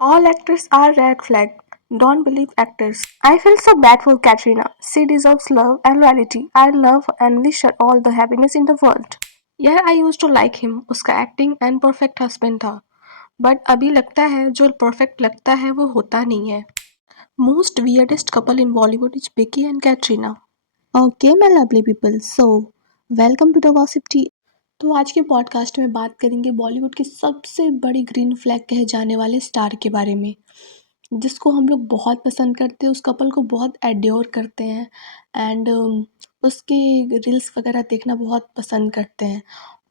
All actors are red flag. Don't believe actors. I feel so bad for Katrina. She deserves love and loyalty. I love and wish her all the happiness in the world. यार आई use to like him, उसका acting and perfect husband था. But अभी लगता है जो perfect लगता है वो होता नहीं है. Most weirdest couple in Bollywood is Vicky and Katrina. Okay my lovely people, so welcome to the gossip tea. तो आज के पॉडकास्ट में बात करेंगे बॉलीवुड की सबसे बड़ी ग्रीन फ्लैग कहे जाने वाले स्टार के बारे में, जिसको हम लोग बहुत पसंद करते हैं, उस कपल को बहुत एड्योर करते हैं एंड उसके रील्स वगैरह देखना बहुत पसंद करते हैं.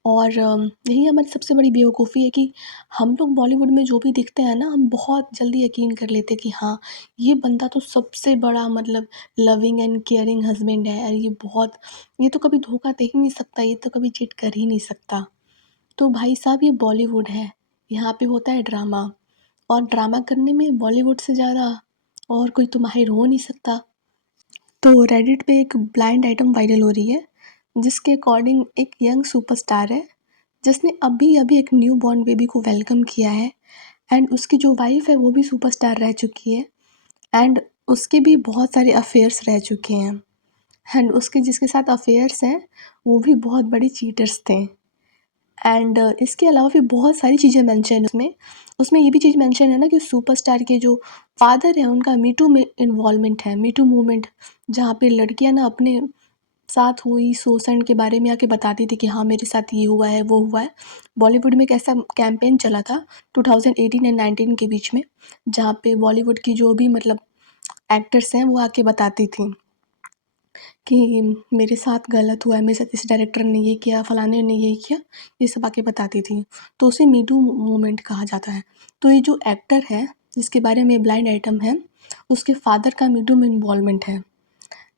और यही हमारी सबसे बड़ी बेवकूफ़ी है कि हम लोग बॉलीवुड में जो भी दिखते हैं ना, हम बहुत जल्दी यकीन कर लेते हैं कि हाँ, ये बंदा तो सबसे बड़ा मतलब लविंग एंड केयरिंग हस्बैंड है और ये तो कभी धोखा दे ही नहीं सकता, ये तो कभी चीट कर ही नहीं सकता. तो भाई साहब, ये बॉलीवुड है, यहाँ पे होता है ड्रामा, और ड्रामा करने में बॉलीवुड से ज़्यादा और कोई तो माहिर हो नहीं सकता. तो रेडिट पे एक ब्लाइंड आइटम वायरल हो रही है, जिसके अकॉर्डिंग एक यंग सुपरस्टार है जिसने अभी अभी एक न्यू बॉर्न बेबी को वेलकम किया है एंड उसकी जो वाइफ है वो भी सुपरस्टार रह चुकी है एंड उसके भी बहुत सारे अफेयर्स रह चुके हैं एंड उसके जिसके साथ अफेयर्स हैं वो भी बहुत बड़ी चीटर्स थे. एंड इसके अलावा भी बहुत सारी चीज़ें मेंशन है उसमें. उसमें ये भी चीज़ मेंशन है ना कि सुपरस्टार के जो फादर हैं उनका मीटू में इन्वॉल्वमेंट है, मीटू मूवमेंट, जहाँ पे लड़कियां ना अपने साथ हुई शोषण के बारे में आके बताती थी कि हाँ मेरे साथ ये हुआ है वो हुआ है. बॉलीवुड में एक ऐसा कैंपेन चला था 2018 एंड 19 के बीच में, जहाँ पे बॉलीवुड की जो भी मतलब एक्टर्स हैं वो आके बताती थी कि मेरे साथ गलत हुआ है, मेरे साथ इस डायरेक्टर ने ये किया, फलाने ने ये किया, ये सब आके बताती थी. तो उसे मीटू मूवमेंट कहा जाता है. तो ये जो एक्टर है जिसके बारे में ब्लाइंड आइटम है, उसके फादर का मीटू में इन्वॉल्वमेंट है.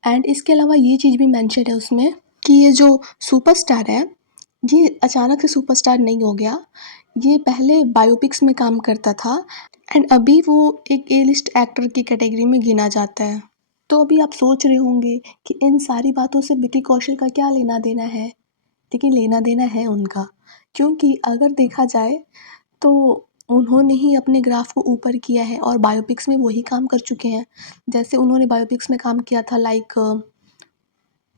एंड इसके अलावा ये चीज़ भी मेंशन है उसमें कि ये जो सुपरस्टार है, ये अचानक से सुपरस्टार नहीं हो गया. ये पहले बायोपिक्स में काम करता था एंड अभी वो एक ए लिस्ट एक्टर की कैटेगरी में गिना जाता है. तो अभी आप सोच रहे होंगे कि इन सारी बातों से विकी कौशल का क्या लेना देना है. लेकिन लेना देना है उनका, क्योंकि अगर देखा जाए तो उन्होंने ही अपने ग्राफ को ऊपर किया है और बायोपिक्स में वही काम कर चुके हैं. जैसे उन्होंने बायोपिक्स में काम किया था लाइक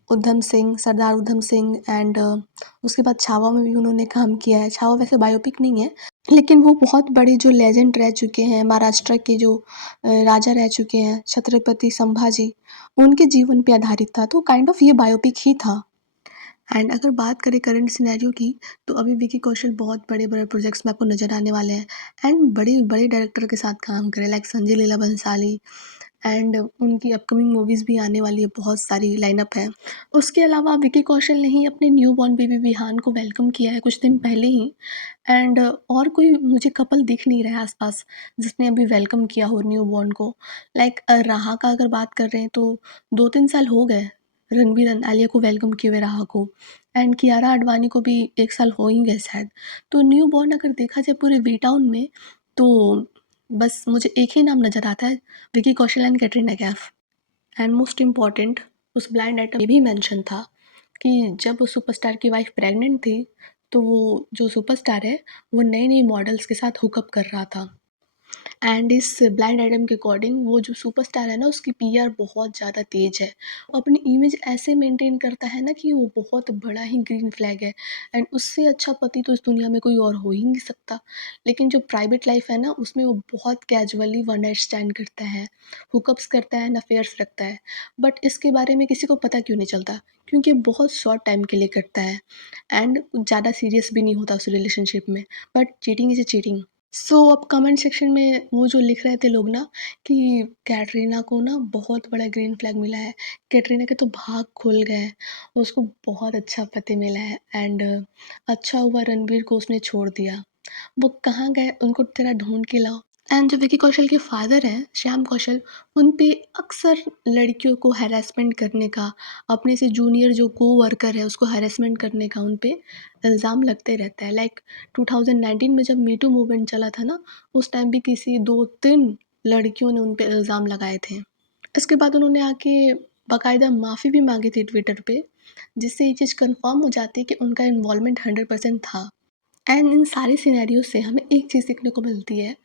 उधम सिंह, सरदार उधम सिंह एंड उसके बाद छावा में भी उन्होंने काम किया है. छावा वैसे बायोपिक नहीं है, लेकिन वो बहुत बड़े जो लेजेंड रह चुके हैं, महाराष्ट्र के जो राजा रह चुके हैं, छत्रपति संभाजी, उनके जीवन पे आधारित था. तो काइंड ऑफ ये बायोपिक ही था. एंड अगर बात करें करंट सिनेरियो की, तो अभी विकी कौशल बहुत बड़े बड़े प्रोजेक्ट्स में आपको नज़र आने वाले हैं एंड बड़े बड़े डायरेक्टर के साथ काम करें लाइक संजय लीला बंसाली. एंड उनकी अपकमिंग मूवीज़ भी आने वाली है, बहुत सारी लाइनअप है. उसके अलावा विकी कौशल ने ही अपने न्यू बॉर्न बेबी विहान को वेलकम किया है कुछ दिन पहले ही. एंड और कोई मुझे कपल दिख नहीं रहा है आसपास जिसने अभी वेलकम किया हो न्यू बॉर्न को. लाइक राहा का अगर बात कर रहे हैं तो 2-3 साल हो गए रणबीर एंड आलिया को वेलकम किए हुए राहा को, एंड कियारा आडवाणी को भी 1 साल हो ही गए शायद. तो न्यू बॉर्न अगर देखा जाए पूरे वी टाउन में, तो बस मुझे एक ही नाम नज़र आता है, Vicky Kaushal and Katrina Kaif. And most important, उस ब्लाइंड आइटम ये भी मेंशन था कि जब उस सुपरस्टार की वाइफ प्रेग्नेंट थी, तो वो जो सुपरस्टार है वो नई नई मॉडल्स के साथ हुकअप कर रहा था. एंड इस ब्लाइंड आइटम के अकॉर्डिंग वो जो सुपरस्टार है ना, उसकी पीआर बहुत ज़्यादा तेज है. वो अपनी इमेज ऐसे मेंटेन करता है ना कि वो बहुत बड़ा ही ग्रीन फ्लैग है एंड उससे अच्छा पति तो इस दुनिया में कोई और हो ही नहीं सकता. लेकिन जो प्राइवेट लाइफ है ना, उसमें वो बहुत कैजुअली वन नाइट स्टैंड करता है, हुकअप्स करता है, अफेयर्स रखता है. बट इसके बारे में किसी को पता क्यों नहीं चलता? क्योंकि ये बहुत शॉर्ट टाइम के लिए करता है एंड ज़्यादा सीरियस भी नहीं होता उस रिलेशनशिप में. But cheating is a cheating. So अब कमेंट सेक्शन में वो जो लिख रहे थे लोग ना कि कैटरीना को ना बहुत बड़ा ग्रीन फ्लैग मिला है, कैटरीना के तो भाग खुल गए हैं, उसको बहुत अच्छा पति मिला है एंड अच्छा हुआ रणबीर को उसने छोड़ दिया, वो कहाँ गए उनको तेरा ढूंढ के लाओ. एंड जो विकी कौशल के फादर हैं श्याम कौशल, उन पे अक्सर लड़कियों को हैरेसमेंट करने का, अपने से जूनियर जो को वर्कर है उसको हैरेसमेंट करने का उन पे इल्ज़ाम लगते रहता है. लाइक 2019 में जब मीटू मूवमेंट चला था ना, उस टाइम भी किसी 2-3 लड़कियों ने उन पे इल्ज़ाम लगाए थे. इसके बाद उन्होंने आके बाकायदा माफ़ी भी मांगी थी ट्विटर पे, जिससे ये चीज़ कन्फर्म हो जाती है कि उनका इन्वॉल्वमेंट 100% था. एंड इन सारे सिनेरियो से हमें एक चीज़ सीखने को मिलती है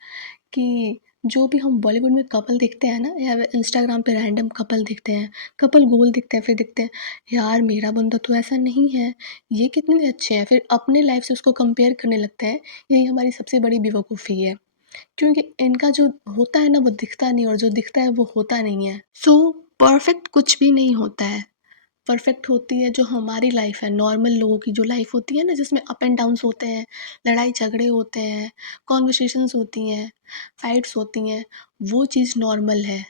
कि जो भी हम बॉलीवुड में कपल देखते हैं ना, या इंस्टाग्राम पे रैंडम कपल दिखते हैं, कपल गोल दिखते हैं, फिर दिखते हैं यार मेरा बंदा तो ऐसा नहीं है, ये कितने अच्छे हैं, फिर अपने लाइफ से उसको कंपेयर करने लगते हैं। यही हमारी सबसे बड़ी बेवकूफ़ी है, क्योंकि इनका जो होता है ना वो दिखता नहीं, और जो दिखता है वो होता नहीं है। सो परफेक्ट कुछ भी नहीं होता है। परफेक्ट होती है जो हमारी लाइफ है, नॉर्मल लोगों की जो लाइफ होती है ना, जिसमें अप एंड डाउन्स होते हैं, लड़ाई झगड़े होते हैं, कॉन्वर्सेशंस होती हैं, फाइट्स होती हैं, वो चीज़ नॉर्मल है।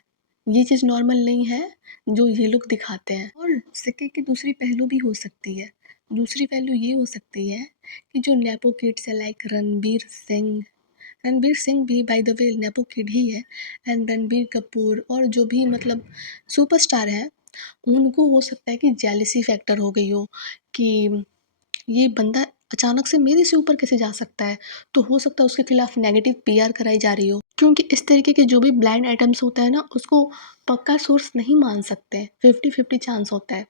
ये चीज़ नॉर्मल नहीं है जो ये लोग दिखाते हैं। और सिक्के की दूसरी पहलू भी हो सकती है। दूसरी पहलू ये हो सकती है कि जो नेपो किड्स है लाइक रणबीर सिंह भी by the way nepo kid ही है, एंड रणबीर कपूर और जो भी मतलब सुपरस्टार हैं, उनको हो सकता है कि जेलसी फैक्टर हो गई हो कि ये बंदा अचानक से मेरे से ऊपर कैसे जा सकता है, तो हो सकता है उसके खिलाफ नेगेटिव पीआर कराई जा रही हो। क्योंकि इस तरीके के जो भी ब्लाइंड आइटम्स होता है ना, उसको पक्का सोर्स नहीं मान सकते, 50-50 चांस होता है,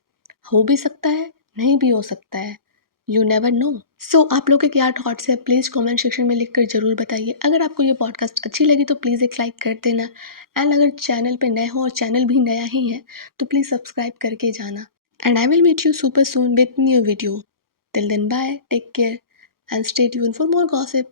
हो भी सकता है, नहीं भी हो सकता है, यू नेवर नो। सो आप लोग के क्या थॉट्स है, प्लीज़ कमेंट सेक्शन में लिखकर ज़रूर बताइए। अगर आपको ये पॉडकास्ट अच्छी लगी तो प्लीज़ एक लाइक कर देना, एंड अगर चैनल पे नए हो और चैनल भी नया ही है तो प्लीज़ सब्सक्राइब करके जाना, and I will meet you super soon with new video. Till then, bye, take care, and stay tuned for more gossip.